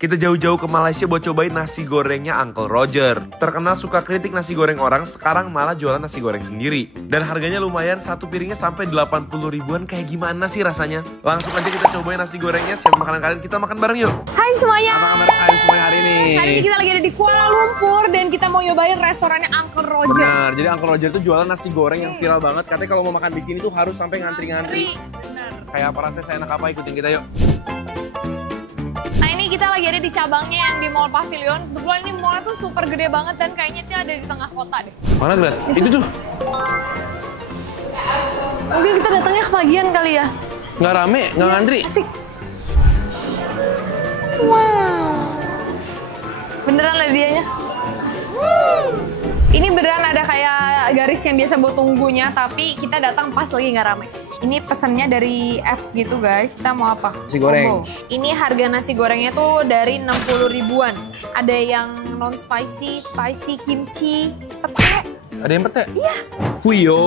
Kita jauh-jauh ke Malaysia buat cobain nasi gorengnya Uncle Roger. Terkenal suka kritik nasi goreng orang, sekarang malah jualan nasi goreng sendiri. Dan harganya lumayan, satu piringnya sampai 80 ribuan. Kayak gimana sih rasanya? Langsung aja kita cobain nasi gorengnya. Siapa makanan kalian? Kita makan bareng yuk. Hai semuanya. Apa kabar kalian semuanya hari ini? Hari ini kita lagi ada di Kuala Lumpur dan kita mau nyobain restorannya Uncle Roger. Benar, jadi Uncle Roger tuh jualan nasi goreng yang viral banget. Katanya kalau mau makan di sini tuh harus sampai ngantri-ngantri. Benar. Kayak apa rasanya, saya enak apa, ikutin kita yuk. Nah ini kita lagi ada di cabangnya yang di Mall Pavilion. Kebetulan ini mallnya tuh super gede banget dan kayaknya itu ada di tengah kota deh. Mana Grat? Itu tuh. Mungkin kita datangnya kepagian kali ya. Nggak rame, nggak ngantri. Asik. Wow. Beneran ada dianya. Ini beneran ada kayak garis yang biasa buat tunggunya, tapi kita datang pas lagi nggak rame. Ini pesannya dari apps gitu guys. Kita mau apa? Nasi goreng. Ini harga nasi gorengnya tuh dari 60 ribuan. Ada yang non spicy, spicy, kimchi, pete. Ada yang pete? Iya. Fuyo.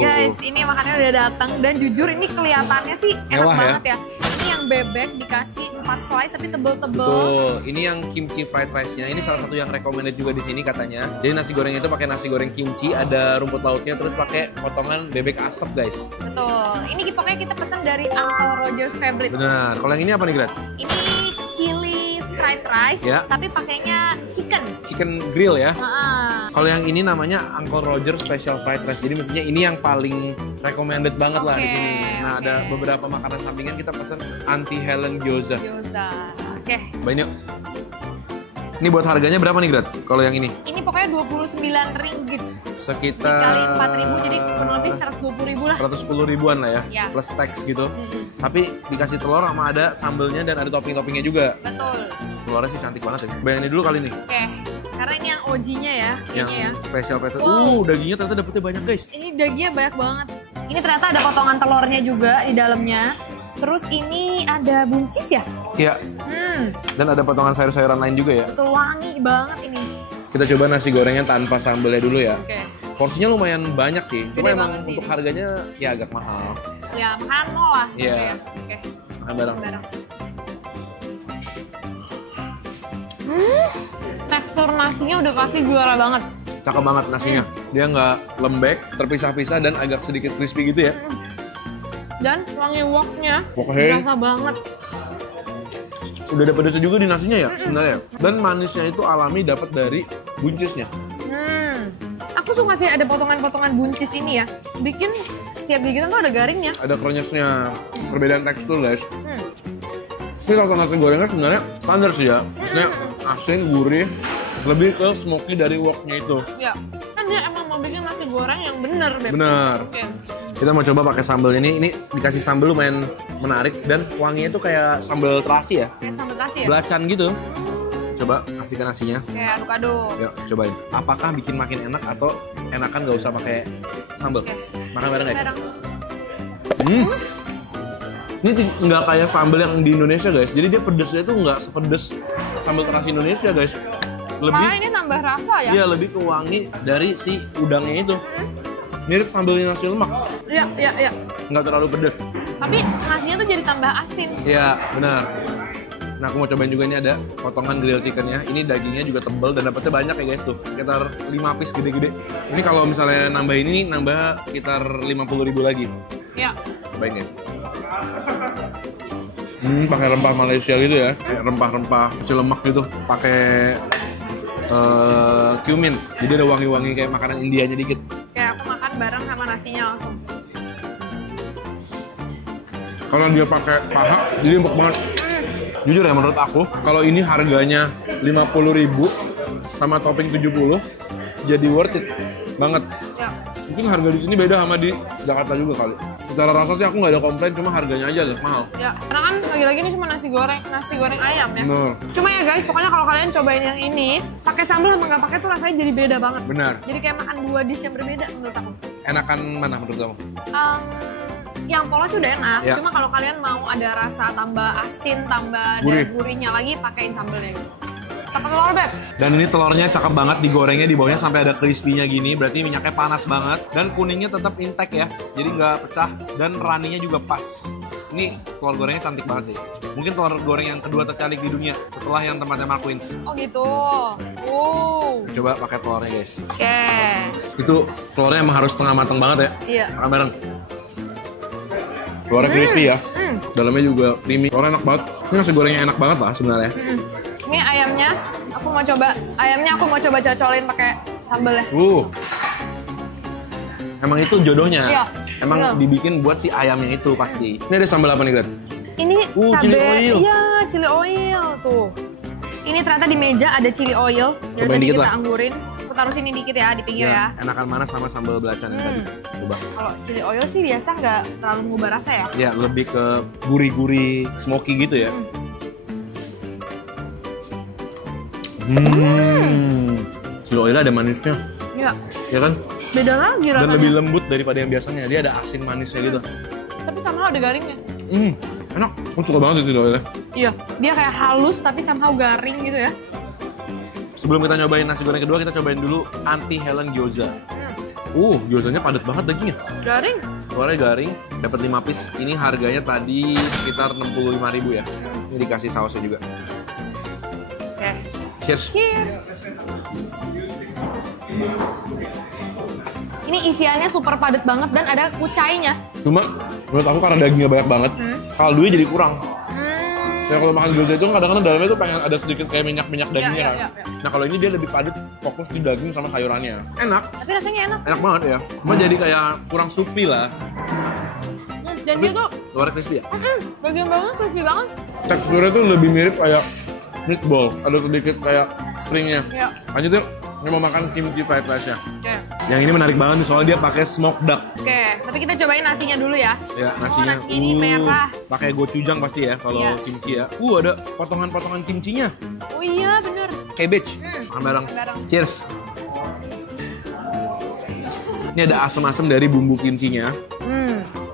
Guys, ini makannya udah datang dan jujur ini kelihatannya sih enak Mewah, banget ya. Ini yang bebek dikasih 4 slice tapi tebel-tebel. Betul. Ini yang kimchi fried rice-nya. Ini salah satu yang recommended juga di sini katanya. Jadi nasi goreng itu pakai nasi goreng kimchi, ada rumput lautnya, terus pakai potongan bebek asap guys. Betul. Ini pokoknya kita pesan dari Uncle Roger's favorite. Benar. Kalau yang ini apa nih Grat? Ini chili fried rice, Ya. tapi pakainya chicken. Chicken grill ya. Heeh. Kalau yang ini namanya Uncle Roger Special Fried Rice. Jadi mestinya ini yang paling recommended banget lah di sini. Nah, oke. ada beberapa makanan sampingan kita pesan Auntie Helen Gyoza. Gyoza. Oke. Cobain yuk. Ini buat harganya berapa nih Grat? Kalau yang ini? Ini pokoknya 29 ringgit. Sekitar Dikali 4.000 jadi kurang lebih 120 ribu lah. 110 ribuan lah ya, Ya. plus tax gitu. Mm-mm. Tapi dikasih telur sama ada sambelnya dan ada topping-toppingnya juga. Betul. Telurnya sih cantik banget ya. Bayangin dulu kali nih. Oke. Karena ini yang OG-nya ya, Yang kayaknya ya. special fried rice. Wow. Dagingnya ternyata dapetnya banyak guys. Ini dagingnya banyak banget. Ini ternyata ada potongan telurnya juga di dalamnya. Terus ini ada buncis ya? Iya. Dan ada potongan sayur-sayuran lain juga ya. Betul, wangi banget ini. Kita coba nasi gorengnya tanpa sambelnya dulu ya. Oke. Porsinya lumayan banyak sih. Cuma Gede emang banget sih. untuk harganya ya agak mahal. Ya, makanan mall lah. gitu Iya. ya. Oke. Makan bareng. Bareng. Tekstur nasinya udah pasti juara banget. Cakep banget nasinya. Dia nggak lembek, terpisah-pisah dan agak sedikit crispy gitu ya. Dan wangi woknya Oke. berasa banget. Udah ada pedasnya juga di nasinya ya sebenarnya. Dan manisnya itu alami dapat dari buncisnya. Aku suka sih ada potongan-potongan buncis ini ya. Bikin setiap gigitan tuh ada garingnya. Ada krenyesnya, perbedaan tekstur guys. Ini kalau nasi gorengnya sebenarnya standar sih ya. Maksudnya asin, gurih, lebih ke smoky dari woknya itu. Ya, kan dia emang mau bikin nasi goreng yang bener, Beb. Bener. Oke. Kita mau coba pakai sambal ini. Ini dikasih sambal lumayan menarik dan wanginya itu kayak sambal terasi ya. Kayak sambal terasi ya? Belacan gitu. Coba kasih ke nasinya. Kayak aduk-aduk. Yuk cobain. Apakah bikin makin enak atau enakan nggak usah pakai sambal? Oke. Makan bareng guys. Bareng. Ini nggak kayak sambal yang di Indonesia guys. Jadi dia pedesnya itu nggak sepedes sambal terasi Indonesia guys. Lebih, Malah ini nambah rasa ya? iya lebih ke wangi dari si udangnya itu. Mirip sambalnya nasi lemak. Iya, iya, iya. Nggak terlalu pedes. Tapi nasinya tuh jadi tambah asin. Iya benar. Nah aku mau cobain juga ini ada potongan grill chickennya. Ini dagingnya juga tebal dan dapetnya banyak ya guys tuh. Sekitar 5 piece gede-gede. Ini kalau misalnya nambah ini nambah sekitar 50 ribu lagi. Iya. Cobain guys. Pakai rempah Malaysia gitu ya. Kayak rempah-rempah nasi lemak gitu. Pakai cumin. Jadi ada wangi-wangi kayak makanan Indianya dikit. Kayak aku makan bareng sama nasinya langsung. Kalau dia pakai paha, jadi empuk banget. Jujur ya menurut aku, kalau ini harganya 50.000 sama topping 70, jadi worth it banget. Ya. Mungkin harga di sini beda sama di Jakarta juga kali. Secara rasa sih aku nggak ada komplain, cuma harganya aja agak mahal. Ya, karena kan lagi-lagi ini cuma nasi goreng ayam ya. Bener. Cuma ya guys, pokoknya kalau kalian cobain yang ini, pakai sambal sama nggak pakai tuh rasanya jadi beda banget. Benar. Jadi kayak makan dua dish yang berbeda menurut aku. Enakan mana menurut kamu? Yang polos sih udah enak, Ya. cuma kalau kalian mau ada rasa tambah asin, tambah Gurih. ada gurihnya lagi, pakein sambelnya gitu. Pakai telur, Beb. Dan ini telurnya cakep banget, digorengnya di bawahnya sampai ada crispy-nya gini, berarti minyaknya panas banget. Dan kuningnya tetap intact ya, jadi nggak pecah. Dan raninya juga pas. Ini telur gorengnya cantik banget sih. Mungkin telur goreng yang kedua tercantik di dunia setelah yang tempatnya McQueen's. Oh gitu. Coba pakai telurnya guys. Oke. Itu telurnya emang harus setengah matang banget ya. Iya. Makan bareng. Telurnya crispy ya. Dalamnya juga creamy. Telurnya enak banget. Ini nasi gorengnya enak banget lah sebenarnya. Ini ayamnya, aku mau coba cocolin pakai sambal ya. Emang itu jodohnya. Iya. Emang Iya. dibikin buat si ayamnya itu pasti. Ini ada sambal apa nih, Gret? Ini chili oil. Iya, chili oil tuh. Ini ternyata di meja ada chili oil. Dari Cobain tadi dikit kita lah. anggurin. Aku taruh sini dikit ya, di pinggir ya. Enakan mana sama sambal belacan yang tadi? Coba. Kalau chili oil sih biasa nggak terlalu mengubah rasa ya. Ya, lebih ke gurih-gurih, smoky gitu ya. Chili oilnya ada manisnya. Iya. Ya kan? Beda lagi Dan rasanya. lebih lembut daripada yang biasanya. Dia ada asin manisnya gitu. Tapi sama ada garingnya. Enak. Aku suka banget sih chili oilnya. Iya. Dia kayak halus tapi somehow garing gitu ya. Sebelum kita nyobain nasi goreng kedua, kita cobain dulu Auntie Helen Gyoza. Gyozanya padat banget dagingnya. Garing. Keluarnya garing, dapat 5 piece. Ini harganya tadi sekitar 65.000 ya. Ini dikasih sausnya juga. Oke. Cheers. Cheers. Ini isiannya super padat banget dan ada kucainya. Cuma menurut aku karena dagingnya banyak banget, kaldunya jadi kurang. Ya kalau makan gyoza itu kadang-kadang dalamnya tuh pengen ada sedikit kayak minyak-minyak dagingnya kan. Iya. Nah kalau ini dia lebih padat, fokus di daging sama sayurannya. Enak. Tapi rasanya enak. Enak banget ya. Cuma jadi kayak kurang soupy lah. Dan dia tuh Luarnya crispy ya? bagian bawahnya crispy banget. Teksturnya tuh lebih mirip kayak meatball. Ada sedikit kayak springnya. Iya. Lanjut yuk, ini mau makan kimchi fried rice-nya. Oke. Yang ini menarik banget nih soalnya dia pakai smoked duck. Oke, tapi kita cobain nasinya dulu ya. Ya, nasinya. nasi ini merah. Pakai gochujang pasti ya kalau Iya. kimchi ya. Ada potongan-potongan kimchinya. Oh iya, bener. Cabbage. Makan bareng. Bareng. Cheers. Ini ada asam-asam dari bumbu kimchinya.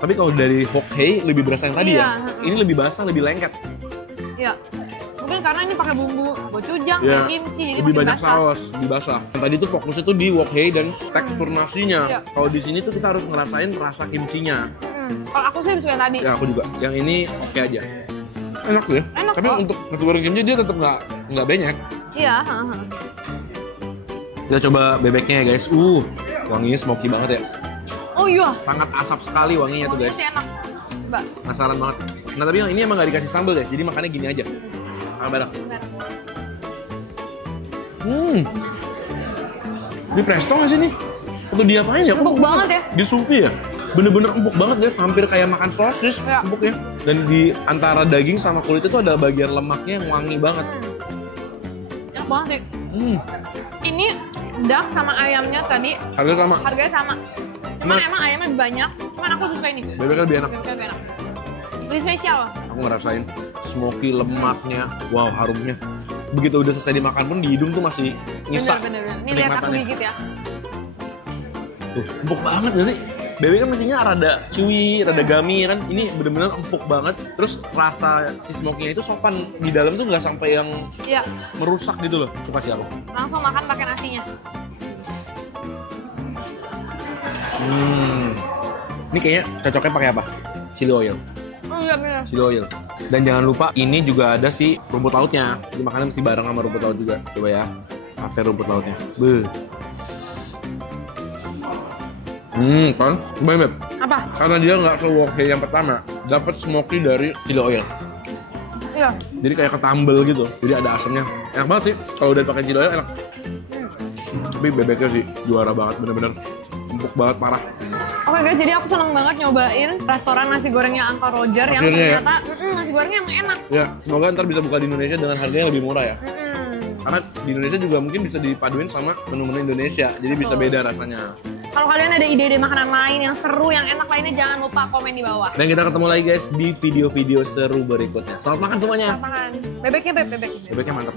Tapi kalau dari Hokkei lebih berasa yang tadi Iya. ya. Ini lebih basah, lebih lengket. Iya. Mungkin karena ini pakai bumbu gochujang, Iya. pakai kimchi, jadi Lebih makin banyak basah. saus, lebih basah. Yang tadi tuh fokusnya tuh di Hokkei dan tekstur nasinya. Iya. Kalau di sini tuh kita harus ngerasain rasa kimchinya. Kalau aku sih suka yang tadi. Ya aku juga. Yang ini oke aja. Enak sih. Enak Tapi kok. untuk nasi goreng kimchi dia tetap nggak banyak. Iya. Kita coba bebeknya ya guys. Wanginya smoky banget ya. Oh iya. Sangat asap sekali wanginya tuh Wanginya guys. sih enak. Coba. Penasaran banget. Nah tapi yang ini emang nggak dikasih sambal guys. Jadi makannya gini aja. Makan bareng. Bentar. Di presto nggak sih nih? Atau diapain ya? Empuk banget ya. Di sous vide ya? Bener-bener empuk banget ya, hampir kayak makan sosis Ya. empuknya. Dan di antara daging sama kulit itu ada bagian lemaknya yang wangi banget. Enak banget sih. Ini duck sama ayamnya tadi Harga sama. harganya sama. Cuman emang ayamnya lebih banyak. Cuman aku suka ini. Bebeknya lebih enak. Bebeknya lebih enak. Lebih spesial loh. Aku ngerasain smoky lemaknya, wow harumnya. Begitu udah selesai dimakan pun di hidung tuh masih ngisak. Bener. Ini lihat aku kenikmatannya. gigit ya. Empuk banget gak sih? Bebek kan mestinya rada chewy, rada gummy kan. Ini bener-bener empuk banget. Terus rasa si smoky-nya itu sopan. Di dalam tuh nggak sampai yang Iya. merusak gitu loh. Suka sih aku. Langsung makan pakai nasinya. Ini kayaknya cocoknya pakai apa? Chili oil. Oh iya bener. Chili oil. Dan jangan lupa ini juga ada si rumput lautnya. Jadi makannya mesti bareng sama rumput laut juga. Coba ya. Pakai rumput lautnya. Kan? Cobain Beb. Apa? Karena dia nggak se-Hokkei yang pertama. Dapat smoky dari chili oil. Iya. Jadi kayak ketambel gitu. Jadi ada asamnya. Enak banget sih. Kalau udah pakai chili oil enak. Tapi bebeknya sih juara banget. Bener-bener empuk banget parah. Oke guys, jadi aku seneng banget nyobain restoran nasi gorengnya Uncle Roger yang Akhirnya ya? ternyata nasi gorengnya emang enak. Ya, semoga ntar bisa buka di Indonesia dengan harga yang lebih murah ya. Karena di Indonesia juga mungkin bisa dipaduin sama menu-menu Indonesia. Jadi bisa beda rasanya. Kalau kalian ada ide-ide makanan lain yang seru, yang enak lainnya, jangan lupa komen di bawah. Dan kita ketemu lagi guys di video-video seru berikutnya. Selamat makan semuanya. Selamat makan. Bebeknya, bebeknya. Bebeknya mantap.